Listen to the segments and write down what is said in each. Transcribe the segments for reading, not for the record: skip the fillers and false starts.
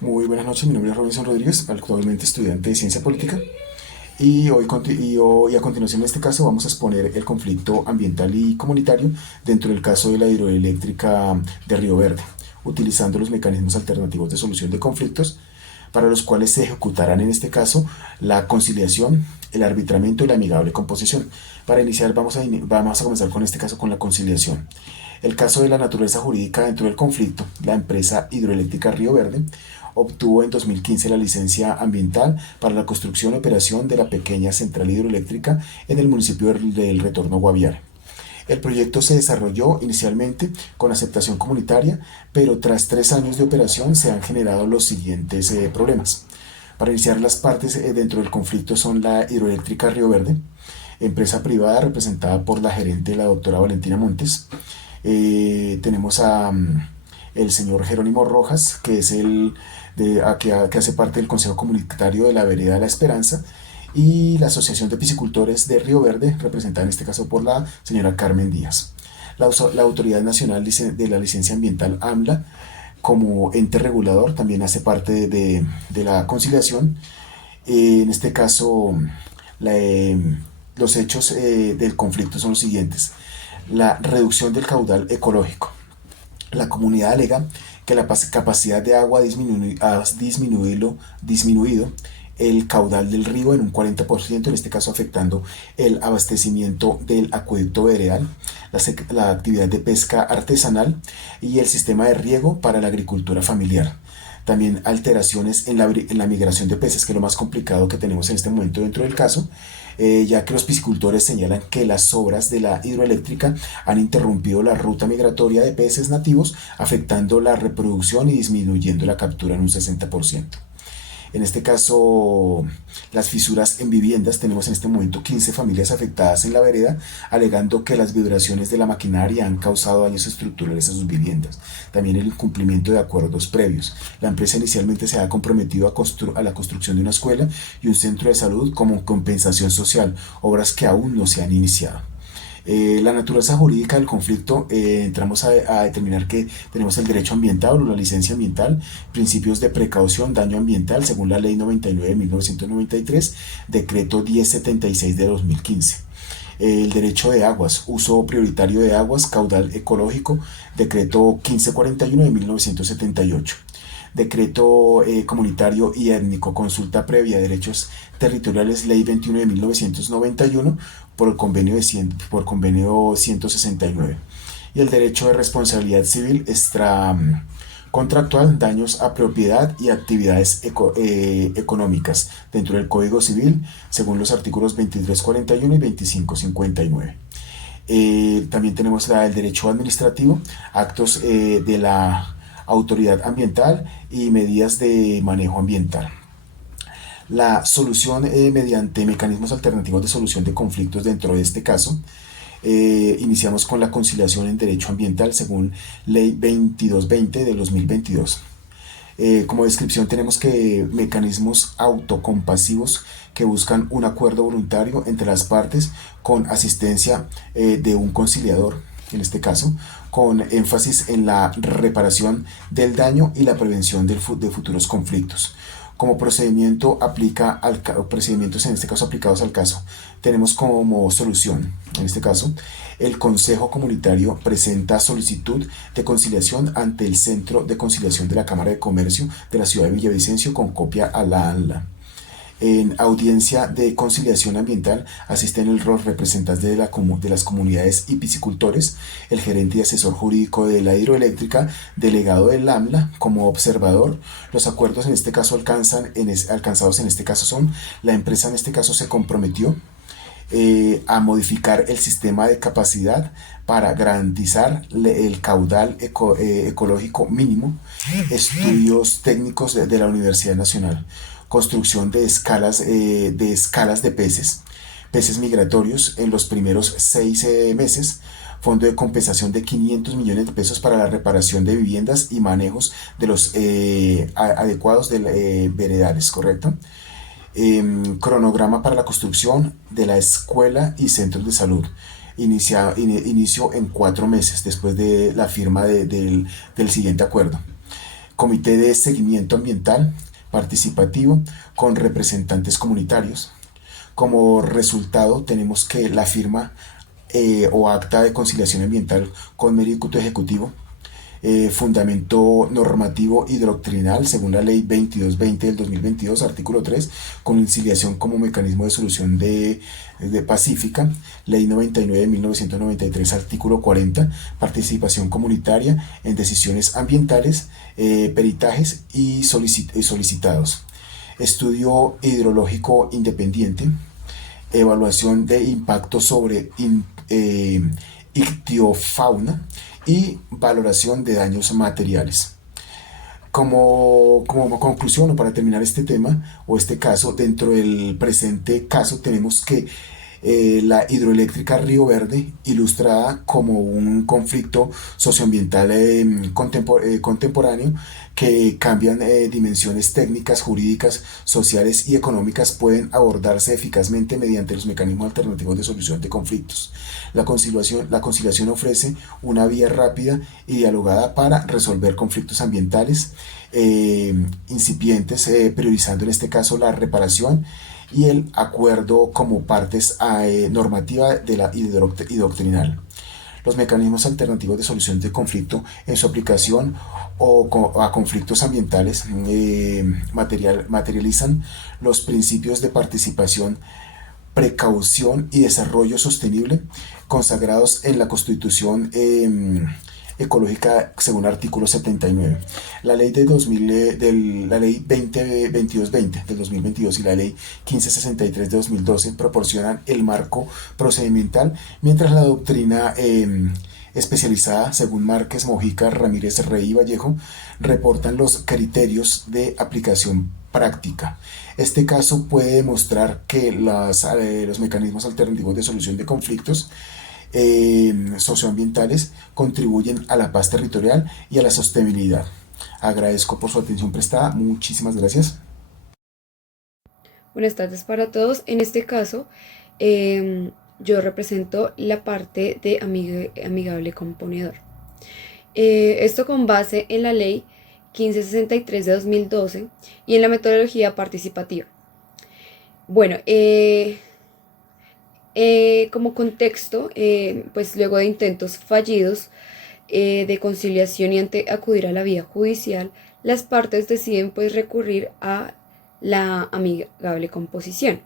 Muy buenas noches, mi nombre es Robinson Rodríguez, actualmente estudiante de Ciencia Política y a continuación en este caso vamos a exponer el conflicto ambiental y comunitario dentro del caso de la hidroeléctrica de Río Verde, utilizando los mecanismos alternativos de solución de conflictos para los cuales se ejecutarán en este caso la conciliación, el arbitramiento y la amigable composición. Para iniciar vamos a comenzar con este caso con la conciliación. El caso de la naturaleza jurídica dentro del conflicto, la empresa hidroeléctrica Río Verde obtuvo en 2015 la licencia ambiental para la construcción y operación de la pequeña central hidroeléctrica en el municipio del Retorno Guaviare. El proyecto se desarrolló inicialmente con aceptación comunitaria, pero tras 3 años de operación se han generado los siguientes problemas. Para iniciar, las partes dentro del conflicto son la hidroeléctrica Río Verde, empresa privada representada por la gerente, la doctora Valentina Montes. Tenemos el señor Jerónimo Rojas, que es que hace parte del Consejo Comunitario de la Vereda de la Esperanza, y la Asociación de Piscicultores de Río Verde, representada en este caso por la señora Carmen Díaz. La Autoridad Nacional de la Licencia Ambiental, AMLA, como ente regulador, también hace parte de la conciliación. En este caso, la, eh, los hechos del conflicto son los siguientes. La reducción del caudal ecológico. La comunidad alega que la capacidad de agua ha disminuido el caudal del río en un 40%, en este caso afectando el abastecimiento del acueducto veredal, la actividad de pesca artesanal y el sistema de riego para la agricultura familiar. También alteraciones en la migración de peces, que es lo más complicado que tenemos en este momento dentro del caso, ya que los piscicultores señalan que las obras de la hidroeléctrica han interrumpido la ruta migratoria de peces nativos, afectando la reproducción y disminuyendo la captura en un 60%. En este caso, las fisuras en viviendas, tenemos en este momento 15 familias afectadas en la vereda, alegando que las vibraciones de la maquinaria han causado daños estructurales a sus viviendas. También el incumplimiento de acuerdos previos. La empresa inicialmente se ha comprometido a la construcción de una escuela y un centro de salud como compensación social, obras que aún no se han iniciado. La naturaleza jurídica del conflicto, entramos a determinar que tenemos el derecho ambiental o la licencia ambiental, principios de precaución, daño ambiental, según la ley 99 de 1993, decreto 1076 de 2015. El derecho de aguas, uso prioritario de aguas, caudal ecológico, decreto 1541 de 1978. Decreto comunitario y étnico, consulta previa de derechos territoriales, ley 21 de 1991 por el convenio, por convenio 169. Y el derecho de responsabilidad civil extra contractual, daños a propiedad y actividades económicas dentro del Código Civil, según los artículos 2341 y 2559. También tenemos el derecho administrativo, actos de la autoridad ambiental y medidas de manejo ambiental. La solución mediante mecanismos alternativos de solución de conflictos dentro de este caso. Iniciamos con la conciliación en derecho ambiental según ley 2220 de 2022. Como descripción tenemos que mecanismos autocompasivos que buscan un acuerdo voluntario entre las partes con asistencia de un conciliador, en este caso, con énfasis en la reparación del daño y la prevención de futuros conflictos. Como procedimiento procedimientos en este caso aplicados al caso, tenemos como solución, en este caso, el Consejo Comunitario presenta solicitud de conciliación ante el Centro de Conciliación de la Cámara de Comercio de la ciudad de Villavicencio con copia a la ANLA. En audiencia de conciliación ambiental asisten los representantes de las comunidades y piscicultores, el gerente y asesor jurídico de la hidroeléctrica, delegado del AMLA como observador. Los acuerdos en este caso alcanzados en este caso son: la empresa en este caso se comprometió a modificar el sistema de capacidad para garantizar el caudal ecológico mínimo, estudios técnicos de la Universidad Nacional, construcción de escalas de peces migratorios en los primeros 6 meses, fondo de compensación de 500 millones de pesos para la reparación de viviendas y manejos de los adecuados de veredales, ¿correcto? Cronograma para la construcción de la escuela y centros de salud. Inicio en 4 meses después de la firma del siguiente acuerdo. comité de seguimiento ambiental participativo con representantes comunitarios. Como resultado, tenemos que la firma o acta de conciliación ambiental con mérito ejecutivo, fundamento normativo y doctrinal según la ley 2220 del 2022, artículo 3, conciliación como mecanismo de solución de pacífica, ley 99 de 1993, artículo 40, participación comunitaria en decisiones ambientales, peritajes y solicitados, estudio hidrológico independiente, evaluación de impacto sobre ictiofauna y valoración de daños materiales. Como conclusión o para terminar este tema o este caso, dentro del presente caso tenemos que la hidroeléctrica Río Verde, ilustrada como un conflicto socioambiental contemporáneo que cambian dimensiones técnicas, jurídicas, sociales y económicas, pueden abordarse eficazmente mediante los mecanismos alternativos de solución de conflictos. La conciliación ofrece una vía rápida y dialogada para resolver conflictos ambientales incipientes, priorizando en este caso la reparación y el acuerdo como partes normativa y doctrinal. Los mecanismos alternativos de solución de conflicto en su aplicación a conflictos ambientales materializan los principios de participación, precaución y desarrollo sostenible consagrados en la Constitución ecológica según artículo 79. La ley de 2000, la ley 2220 del 2022 y la ley 1563 de 2012 proporcionan el marco procedimental, mientras la doctrina especializada, según Márquez, Mojica, Ramírez, Rey y Vallejo, reportan los criterios de aplicación práctica. Este caso puede demostrar que los mecanismos alternativos de solución de conflictos socioambientales contribuyen a la paz territorial y a la sostenibilidad. Agradezco por su atención prestada. Muchísimas gracias. Buenas tardes para todos. En este caso, yo represento la parte de amigable componedor. Esto con base en la ley 1563 de 2012 y en la metodología participativa. Bueno, como contexto, pues luego de intentos fallidos de conciliación y ante acudir a la vía judicial, las partes deciden pues recurrir a la amigable composición.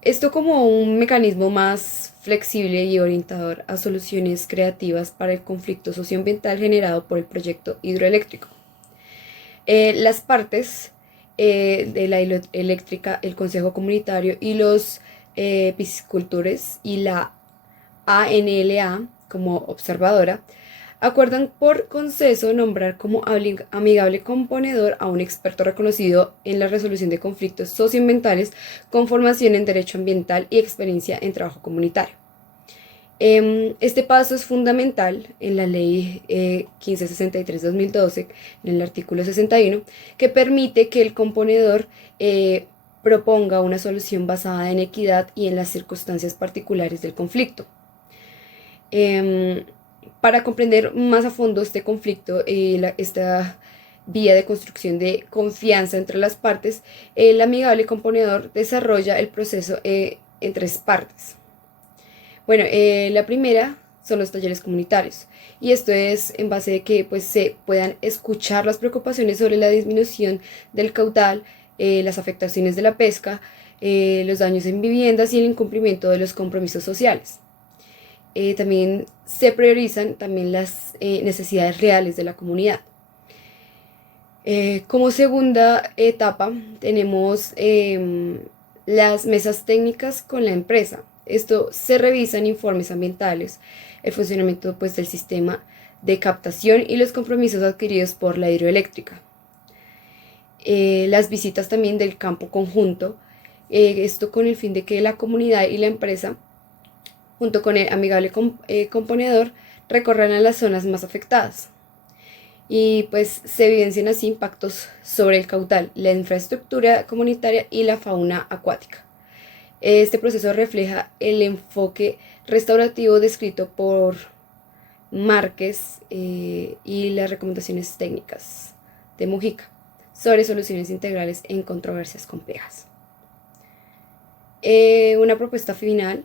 Esto como un mecanismo más flexible y orientador a soluciones creativas para el conflicto socioambiental generado por el proyecto hidroeléctrico. Las partes de la hidroeléctrica, el Consejo Comunitario y los piscicultores y la ANLA como observadora acuerdan por consenso nombrar como amigable componedor a un experto reconocido en la resolución de conflictos socioambientales con formación en derecho ambiental y experiencia en trabajo comunitario. Este paso es fundamental en la ley 1563-2012, en el artículo 61, que permite que el componedor proponga una solución basada en equidad y en las circunstancias particulares del conflicto. Para comprender más a fondo este conflicto, esta vía de construcción de confianza entre las partes, el amigable componedor desarrolla el proceso en tres partes. Bueno, la primera son los talleres comunitarios, y esto es en base de que pues, se puedan escuchar las preocupaciones sobre la disminución del caudal, las afectaciones de la pesca, los daños en viviendas y el incumplimiento de los compromisos sociales. También se priorizan también las necesidades reales de la comunidad. Como segunda etapa tenemos las mesas técnicas con la empresa. Esto se revisan informes ambientales, el funcionamiento pues, del sistema de captación y los compromisos adquiridos por la hidroeléctrica. Las visitas también del campo conjunto, esto con el fin de que la comunidad y la empresa, junto con el amigable componedor, recorran a las zonas más afectadas. Y pues se evidencian así impactos sobre el caudal, la infraestructura comunitaria y la fauna acuática. Este proceso refleja el enfoque restaurativo descrito por Márquez y las recomendaciones técnicas de Mujica sobre soluciones integrales en controversias complejas. Una propuesta final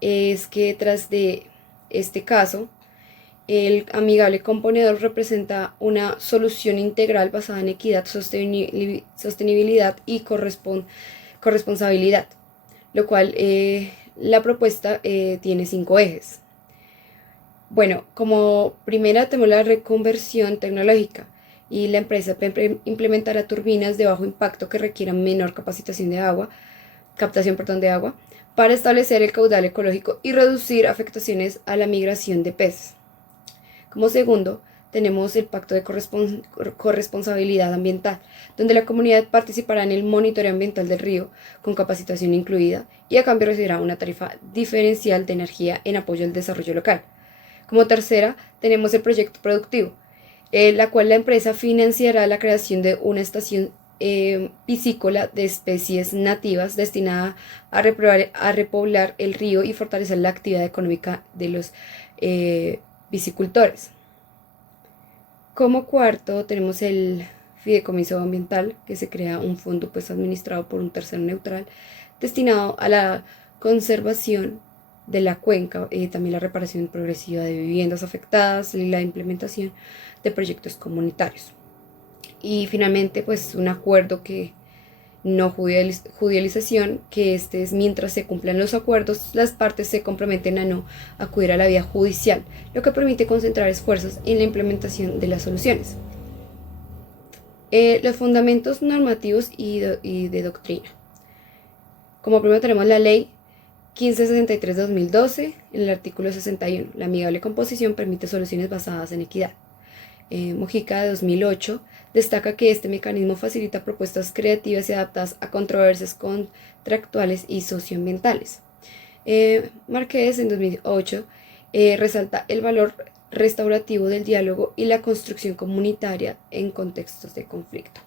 es que tras de este caso, el amigable componedor representa una solución integral basada en equidad, sostenibilidad y corresponsabilidad, lo cual la propuesta tiene 5 ejes. Bueno, como primera tenemos la reconversión tecnológica y la empresa implementará turbinas de bajo impacto que requieran menor captación de agua para establecer el caudal ecológico y reducir afectaciones a la migración de peces. Como segundo, tenemos el pacto de corresponsabilidad ambiental, donde la comunidad participará en el monitoreo ambiental del río, con capacitación incluida, y a cambio recibirá una tarifa diferencial de energía en apoyo al desarrollo local. Como tercera, tenemos el proyecto productivo, la cual la empresa financiará la creación de una estación piscícola de especies nativas destinada a repoblar el río y fortalecer la actividad económica de los piscicultores. Como cuarto tenemos el fideicomiso ambiental, que se crea un fondo administrado por un tercero neutral destinado a la conservación de la cuenca, también la reparación progresiva de viviendas afectadas y la implementación de proyectos comunitarios. Y finalmente un acuerdo que no judicialización, que este es mientras se cumplan los acuerdos, las partes se comprometen a no acudir a la vía judicial, lo que permite concentrar esfuerzos en la implementación de las soluciones. Los fundamentos normativos y de doctrina. Como primero tenemos la ley 1563-2012, en el artículo 61, la amigable composición permite soluciones basadas en equidad. Mujica de 2008 destaca que este mecanismo facilita propuestas creativas y adaptadas a controversias contractuales y socioambientales. Márquez en 2008 resalta el valor restaurativo del diálogo y la construcción comunitaria en contextos de conflicto.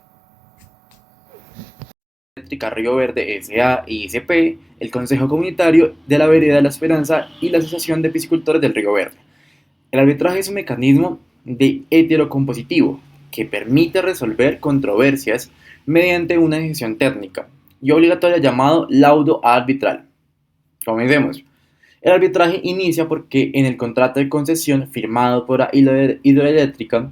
Eléctrica Río Verde S.A. y ICP, el Consejo Comunitario de la Vereda de la Esperanza y la Asociación de Piscicultores del Río Verde. El arbitraje es un mecanismo de heterocompositivo que permite resolver controversias mediante una decisión técnica y obligatoria llamado laudo arbitral. Comencemos. El arbitraje inicia porque en el contrato de concesión firmado por la hidroeléctrica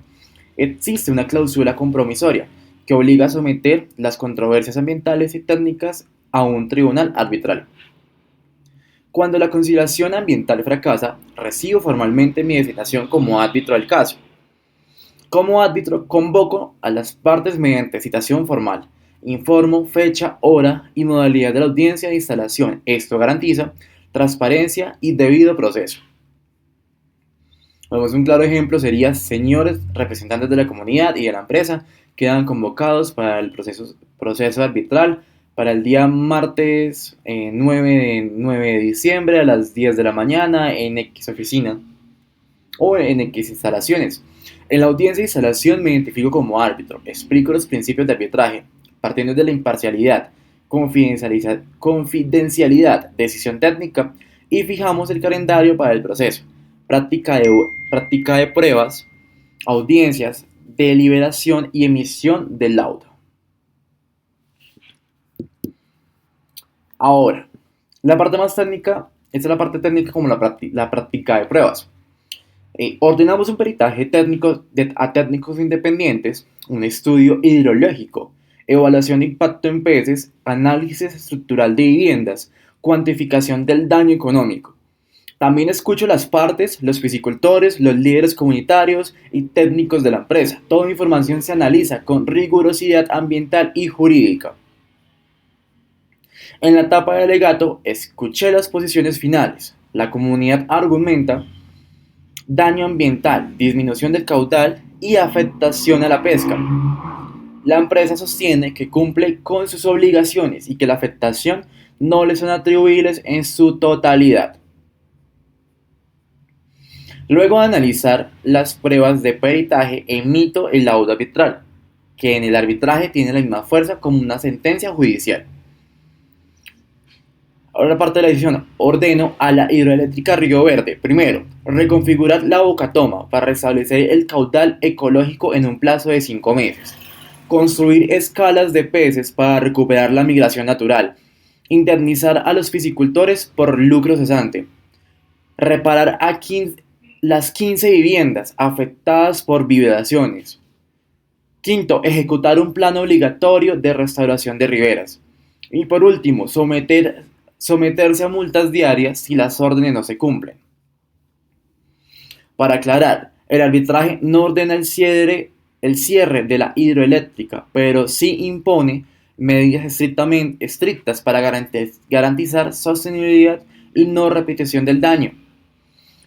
existe una cláusula compromisoria que obliga a someter las controversias ambientales y técnicas a un tribunal arbitral. Cuando la conciliación ambiental fracasa, recibo formalmente mi designación como árbitro del caso. Como árbitro, convoco a las partes mediante citación formal, informo fecha, hora y modalidad de la audiencia de instalación. Esto garantiza transparencia y debido proceso. Un claro ejemplo sería: señores representantes de la comunidad y de la empresa quedan convocados para el proceso arbitral para el día martes 9 de diciembre a las 10 de la mañana en X oficina o en X instalaciones. En la audiencia de instalación me identifico como árbitro, explico los principios de arbitraje, partiendo de la imparcialidad, confidencialidad, decisión técnica, y fijamos el calendario para el proceso, práctica de pruebas, audiencias, deliberación y emisión del laudo. Ahora, la parte más técnica, esta es la parte técnica como la práctica de pruebas. Ordenamos un peritaje técnico a técnicos independientes, un estudio hidrológico, evaluación de impacto en peces, análisis estructural de viviendas, cuantificación del daño económico. También escucho las partes, los piscicultores, los líderes comunitarios y técnicos de la empresa. Toda información se analiza con rigurosidad ambiental y jurídica. En la etapa de alegato, escuché las posiciones finales. La comunidad argumenta daño ambiental, disminución del caudal y afectación a la pesca. La empresa sostiene que cumple con sus obligaciones y que la afectación no le son atribuibles en su totalidad. Luego de analizar las pruebas de peritaje, emito el laudo arbitral, que en el arbitraje tiene la misma fuerza como una sentencia judicial. Ahora la parte de la decisión. Ordeno a la hidroeléctrica Río Verde, primero, reconfigurar la bocatoma para restablecer el caudal ecológico en un plazo de 5 meses. construir escalas de peces para recuperar la migración natural, indemnizar a los piscicultores por lucro cesante, reparar las 15 viviendas afectadas por vibraciones. Quinto, ejecutar un plan obligatorio de restauración de riberas. Y por último, someterse a multas diarias si las órdenes no se cumplen. Para aclarar, el arbitraje no ordena el cierre de la hidroeléctrica, pero sí impone medidas estrictas para garantizar sostenibilidad y no repetición del daño.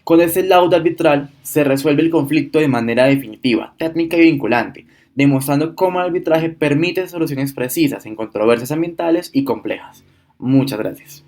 Con este laudo arbitral se resuelve el conflicto de manera definitiva, técnica y vinculante, demostrando cómo el arbitraje permite soluciones precisas en controversias ambientales y complejas. Muchas gracias.